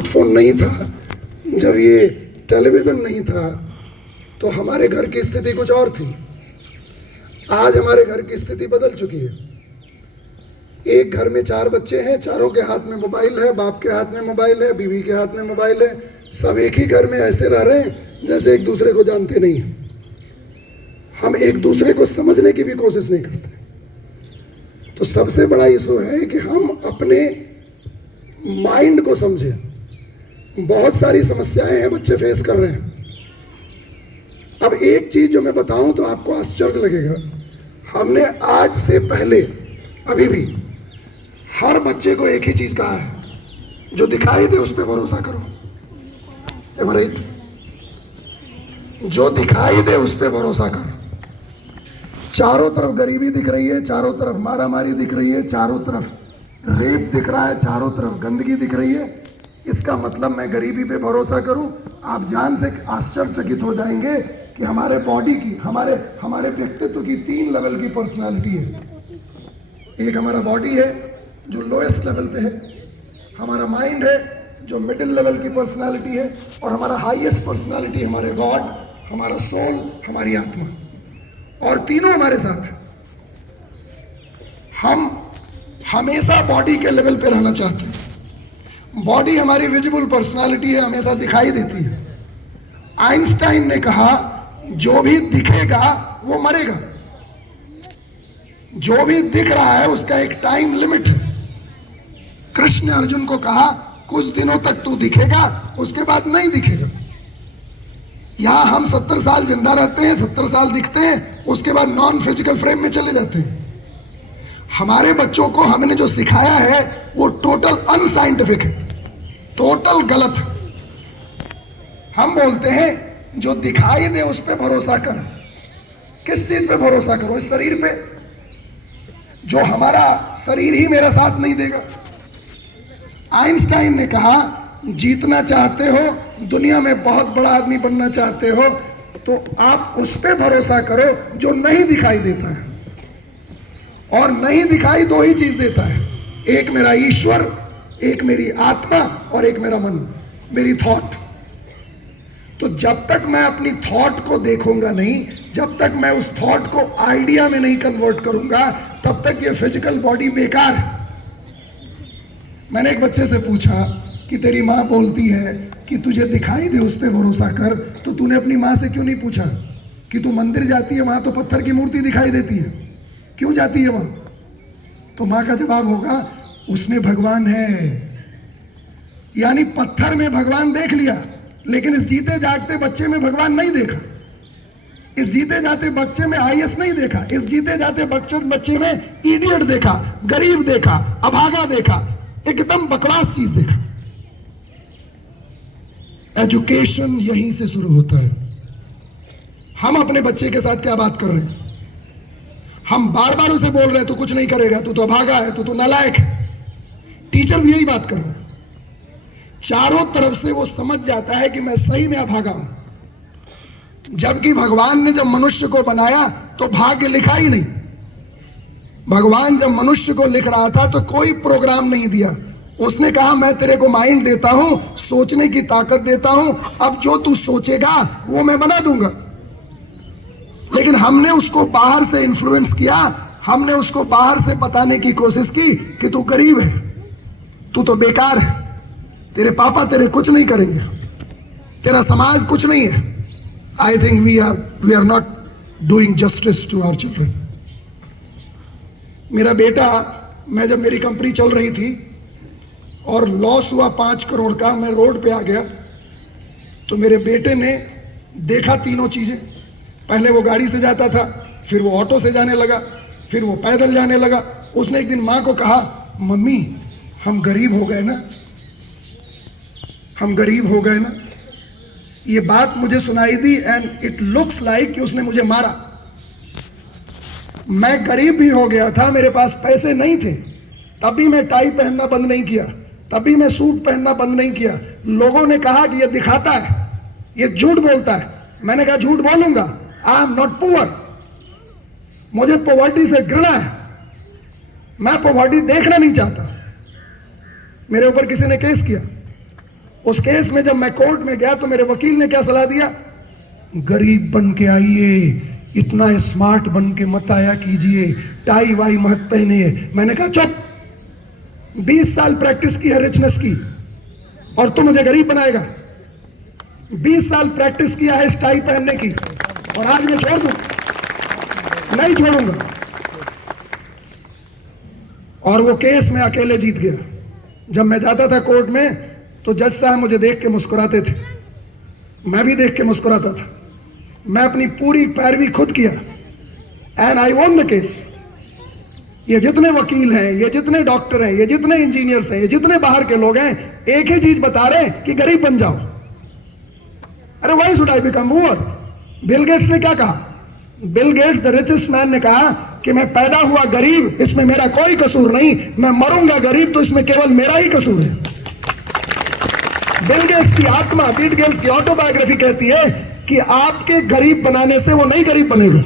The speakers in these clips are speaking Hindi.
स्मार्टफोन नहीं था, जब ये टेलीविज़न नहीं था, तो हमारे घर की स्थिति कुछ और थी। आज हमारे घर की स्थिति बदल चुकी है। एक घर में 4 बच्चे हैं, चारों के हाथ में मोबाइल है, बाप के हाथ में मोबाइल है, बीवी के हाथ में मोबाइल है। सब एक ही घर में ऐसे रह रहे हैं जैसे एक दूसरे को जानते नहीं हैं। हम एक दूसरे को समझने की भी कोशिश नहीं करते। तो सबसे बड़ा इशू है कि हम अपने माइंड को समझें। बहुत सारी समस्याएं हैं बच्चे फेस कर रहे हैं। अब एक चीज जो मैं बताऊं तो आपको आश्चर्य लगेगा, हमने आज से पहले अभी भी हर बच्चे को एक ही चीज कहा है, जो दिखाई दे उस पर भरोसा करो। Am I right? जो दिखाई दे उस पर भरोसा कर। चारों तरफ गरीबी दिख रही है, चारों तरफ मारामारी दिख रही है, चारों तरफ रेप दिख रहा है, चारों तरफ गंदगी दिख रही है। इसका मतलब मैं गरीबी पे भरोसा करूं? आप जान से आश्चर्यचकित हो जाएंगे कि हमारे बॉडी की, हमारे व्यक्तित्व की 3 लेवल की पर्सनालिटी है। एक हमारा बॉडी है जो लोएस्ट लेवल पे है, हमारा माइंड है जो मिडिल लेवल की पर्सनालिटी है, और हमारा हाईएस्ट पर्सनालिटी हमारे गॉड, हमारा सोल, हमारी आत्मा। और तीनों हमारे साथ। हम हमेशा बॉडी के लेवल पे रहना चाहते हैं। बॉडी हमारी विजिबल पर्सनालिटी है, हमेशा दिखाई देती है। आइंस्टाइन ने कहा जो भी दिखेगा वो मरेगा। जो भी दिख रहा है उसका एक टाइम लिमिट है। कृष्ण ने अर्जुन को कहा कुछ दिनों तक तू दिखेगा, उसके बाद नहीं दिखेगा। यहां हम 70 साल जिंदा रहते हैं, 70 साल दिखते हैं, उसके बाद नॉन फिजिकल फ्रेम में चले जाते हैं। हमारे बच्चों को हमने जो सिखाया है वो टोटल अनसाइंटिफिक है, टोटल गलत। हम बोलते हैं जो दिखाई दे उस पर भरोसा कर। किस चीज पे भरोसा करो? इस शरीर पे, जो हमारा शरीर ही मेरा साथ नहीं देगा। आइंस्टाइन ने कहा जीतना चाहते हो, दुनिया में बहुत बड़ा आदमी बनना चाहते हो, तो आप उस पे भरोसा करो जो नहीं दिखाई देता है। और नहीं दिखाई 2 ही चीज देता है, एक मेरा ईश्वर, एक मेरी आत्मा, और एक मेरा मन, मेरी थॉट। तो जब तक मैं अपनी थॉट को देखूंगा नहीं, जब तक मैं उस थॉट को आइडिया में नहीं कन्वर्ट करूंगा, तब तक ये फिजिकल बॉडी बेकार है। मैंने एक बच्चे से पूछा कि तेरी माँ बोलती है कि तुझे दिखाई दे उस पर भरोसा कर, तो तूने अपनी माँ से क्यों नहीं पूछा कि तू मंदिर जाती है, वहां तो पत्थर की मूर्ति दिखाई देती है, क्यों जाती है वहां? तो माँ का जवाब होगा उसमें भगवान है। यानी पत्थर में भगवान देख लिया, लेकिन इस जीते जागते बच्चे में भगवान नहीं देखा। इस जीते जाते बच्चे में आईएएस नहीं देखा, इस जीते जाते बच्चे में इडियट देखा, गरीब देखा, अभागा देखा, एकदम बकवास चीज देखा। एजुकेशन यहीं से शुरू होता है। हम अपने बच्चे के साथ क्या बात कर रहे हैं? हम बार बार उसे बोल रहे हैं तू कुछ नहीं करेगा, तू तो अभागा है, तू तो नालायक है। टीचर भी यही बात कर रहा है। चारों तरफ से वो समझ जाता है कि मैं सही में अभागा हूं। जबकि भगवान ने जब मनुष्य को बनाया तो भाग्य लिखा ही नहीं। भगवान जब मनुष्य को लिख रहा था तो कोई प्रोग्राम नहीं दिया। उसने कहा मैं तेरे को माइंड देता हूं, सोचने की ताकत देता हूं, अब जो तू सोचेगा वो मैं बना दूंगा। लेकिन हमने उसको बाहर से इन्फ्लुएंस किया, हमने उसको बाहर से बताने की कोशिश की कि तू गरीब है, तू तो बेकार है, तेरे पापा तेरे कुछ नहीं करेंगे, तेरा समाज कुछ नहीं है। I think we are not doing justice to our children. मेरा बेटा, मैं जब मेरी कंपनी चल रही थी और लॉस हुआ 5 करोड़ का, मैं रोड पे आ गया तो मेरे बेटे ने देखा तीनों चीजें। पहले वो गाड़ी से जाता था, फिर वो ऑटो से जाने लगा, फिर वो पैदल जाने लगा। उसने एक दिन माँ को कहा मम्मी हम गरीब हो गए ना, हम गरीब हो गए ना। ये बात मुझे सुनाई दी एंड इट लुक्स लाइक कि उसने मुझे मारा। मैं गरीब भी हो गया था, मेरे पास पैसे नहीं थे, तब भी मैं टाई पहनना बंद नहीं किया, तब भी मैं सूट पहनना बंद नहीं किया। लोगों ने कहा कि ये दिखाता है, ये झूठ बोलता है। मैंने कहा झूठ बोलूंगा, आई एम नॉट पुअर। मुझे पॉवर्टी से घृणा है, मैं पॉवर्टी देखना नहीं चाहता। मेरे ऊपर किसी ने केस किया, उस केस में जब मैं कोर्ट में गया तो मेरे वकील ने क्या सलाह दिया? गरीब बन के आइए, इतना स्मार्ट बन के मत आया कीजिए, टाई वाई मत पहनिए। मैंने कहा चुप, 20 साल प्रैक्टिस की है रिचनेस की और तू मुझे गरीब बनाएगा? 20 साल प्रैक्टिस किया है इस टाई पहनने की और आज मैं छोड़ दूं? नहीं छोड़ूंगा। और वो केस में अकेले जीत गया। जब मैं जाता था कोर्ट में तो जज साहब मुझे देख के मुस्कुराते थे, मैं भी देख के मुस्कुराता था। मैं अपनी पूरी पैरवी खुद किया and I won the case. ये जितने वकील हैं, ये जितने डॉक्टर हैं, ये जितने इंजीनियर्स हैं, ये जितने बाहर के लोग हैं, एक ही चीज बता रहे हैं कि गरीब बन जाओ। अरे why should I become poor? Bill Gates ने क्या कहा? Bill Gates the richest man ने कहा कि मैं पैदा हुआ गरीब, इसमें मेरा कोई कसूर नहीं, मैं मरूंगा गरीब तो इसमें केवल मेरा ही कसूर है। बिल गेट्स की आत्मा, बिल गेट्स की ऑटोबायोग्राफी कहती है कि आपके गरीब बनाने से वो नहीं गरीब बनेगा।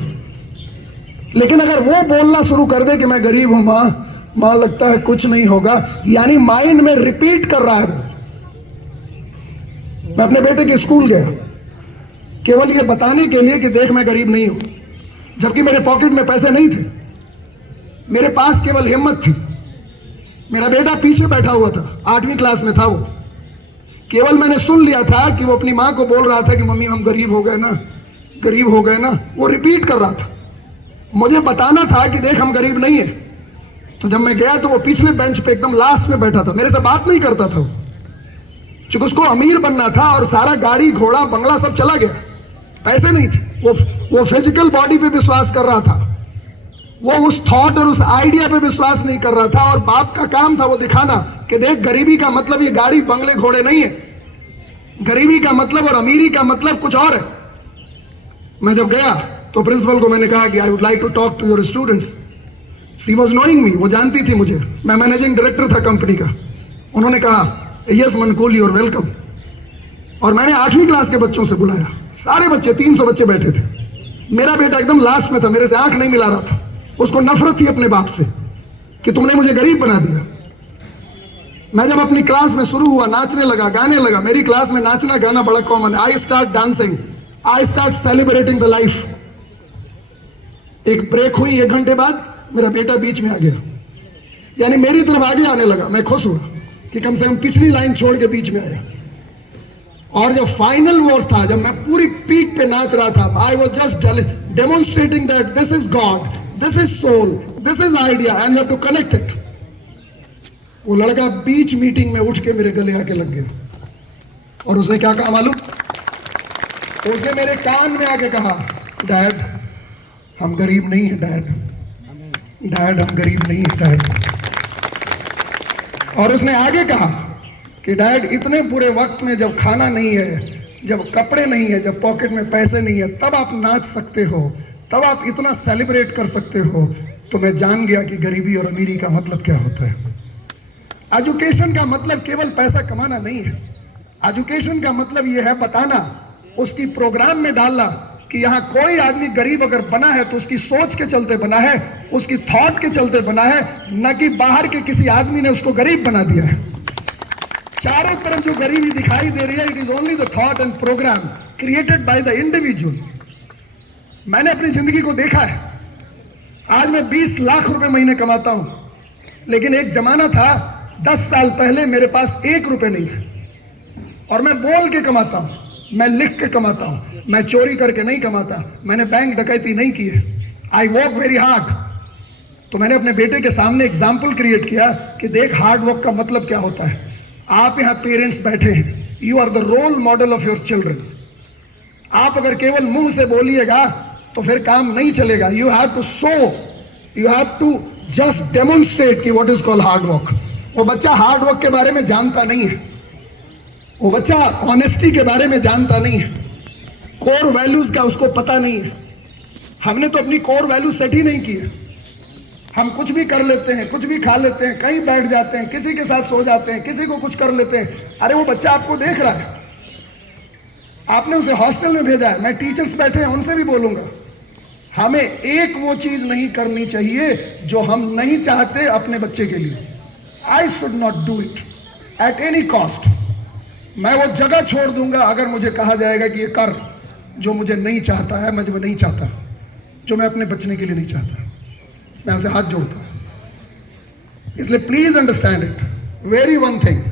लेकिन अगर वो बोलना शुरू कर दे कि मैं गरीब हूं मां लगता है कुछ नहीं होगा, यानी माइंड में रिपीट कर रहा है। मैं अपने बेटे के स्कूल गया केवल ये बताने के लिए कि देख मैं गरीब नहीं हूं, जबकि मेरे पॉकेट में पैसे नहीं थे, मेरे पास केवल हिम्मत थी। मेरा बेटा पीछे बैठा हुआ था, 8वीं क्लास में था वो। केवल मैंने सुन लिया था कि वो अपनी मां को बोल रहा था कि मम्मी हम गरीब हो गए ना, गरीब हो गए ना। वो रिपीट कर रहा था। मुझे बताना था कि देख हम गरीब नहीं है। तो जब मैं गया तो वो पिछले बेंच पे एकदम लास्ट में बैठा था, मेरे से बात नहीं करता था वो, क्योंकि उसको अमीर बनना था और सारा गाड़ी घोड़ा बंगला सब चला गया, पैसे नहीं थे। वो फिजिकल बॉडी पे विश्वास कर रहा था, वो उस थॉट और उस आइडिया पे विश्वास नहीं कर रहा था। और बाप का काम था वो दिखाना कि देख गरीबी का मतलब ये गाड़ी बंगले घोड़े नहीं है, गरीबी का मतलब और अमीरी का मतलब कुछ और है। मैं जब गया तो प्रिंसिपल को मैंने कहा कि I would like to talk to your students. She was knowing me, वो जानती थी मुझे, मैं मैनेजिंग डायरेक्टर था कंपनी का। उन्होंने कहा yes man cool you are welcome. और मैंने 8वीं क्लास के बच्चों से बुलाया, सारे बच्चे 300 बच्चे बैठे थे। मेरा बेटा एकदम लास्ट में था, मेरे से आंख नहीं मिला रहा था। उसको नफरत थी अपने बाप से कि तुमने मुझे गरीब बना दिया। मैं जब अपनी क्लास में शुरू हुआ, नाचने लगा, गाने लगा। मेरी क्लास में नाचना गाना बड़ा कॉमन है। I start dancing, I start celebrating the life. एक ब्रेक हुई, 1 घंटे बाद मेरा बेटा बीच में आ गया, यानी मेरी तरफ आगे आने लगा। मैं खुश हुआ कि कम से कम पिछली लाइन छोड़ के बीच में आया। और जब फाइनल वर्ड था, जब मैं पूरी पीक पे नाच रहा था, I was just demonstrating that this is God, this is soul, this is idea and you have to connect it. वो लड़का बीच मीटिंग में उठ के मेरे गले आके लग गया और उसने क्या कहा मालूम? उसने मेरे कान में आके कहा, डैड हम गरीब नहीं है डैड हम गरीब नहीं है डैड। और उसने आगे कहा कि डैड इतने बुरे वक्त में जब खाना नहीं है, जब कपड़े नहीं है, जब पॉकेट में पैसे नहीं है, तब आप नाच सकते हो, तब आप इतना सेलिब्रेट कर सकते हो। तो मैं जान गया कि गरीबी और अमीरी का मतलब क्या होता है। एजुकेशन का मतलब केवल पैसा कमाना नहीं है। एजुकेशन का मतलब यह है बताना, उसकी प्रोग्राम में डालना कि यहाँ कोई आदमी गरीब अगर बना है तो उसकी सोच के चलते बना है, उसकी थॉट के चलते बना है, न कि बाहर के किसी आदमी ने उसको गरीब बना दिया है। चारों तरफ जो गरीबी दिखाई दे रही है, it is only the thought and program created by the individual. मैंने अपनी जिंदगी को देखा है। आज मैं 20 लाख रुपए महीने कमाता हूं, लेकिन एक जमाना था 10 साल पहले मेरे पास 1 रुपए नहीं थे। और मैं बोल के कमाता हूं, मैं लिख के कमाता हूं, मैं चोरी करके नहीं कमाता, मैंने बैंक डकैती नहीं की है। I work very hard. तो मैंने अपने बेटे के सामने एग्जाम्पल क्रिएट किया कि देख हार्ड वर्क का मतलब क्या होता है। आप यहाँ पेरेंट्स बैठे हैं, you are the role model of your children. आप अगर केवल मुंह से बोलिएगा तो फिर काम नहीं चलेगा। You have to show, you have to just demonstrate कि what is called hard work. वो बच्चा हार्ड वर्क के बारे में जानता नहीं है, वो बच्चा ऑनेस्टी के बारे में जानता नहीं है, कोर वैल्यूज का उसको पता नहीं है। हमने तो अपनी कोर वैल्यू सेट ही नहीं की है। हम कुछ भी कर लेते हैं, कुछ भी खा लेते हैं, कहीं बैठ जाते हैं, किसी के साथ सो जाते हैं, किसी को कुछ कर लेते हैं। अरे वो बच्चा आपको देख रहा है, आपने उसे हॉस्टल में भेजा है। मैं टीचर्स बैठे हैं उनसे भी बोलूंगा, हमें एक वो चीज नहीं करनी चाहिए जो हम नहीं चाहते अपने बच्चे के लिए। I should not do it at any cost. मैं वो जगह छोड़ दूंगा अगर मुझे कहा जाएगा कि ये कर जो मुझे नहीं चाहता है, मैं जो नहीं चाहता, जो मैं अपने बचने के लिए नहीं चाहता। मैं आपसे हाथ जोड़ता हूं। इसलिए please understand it, very one thing,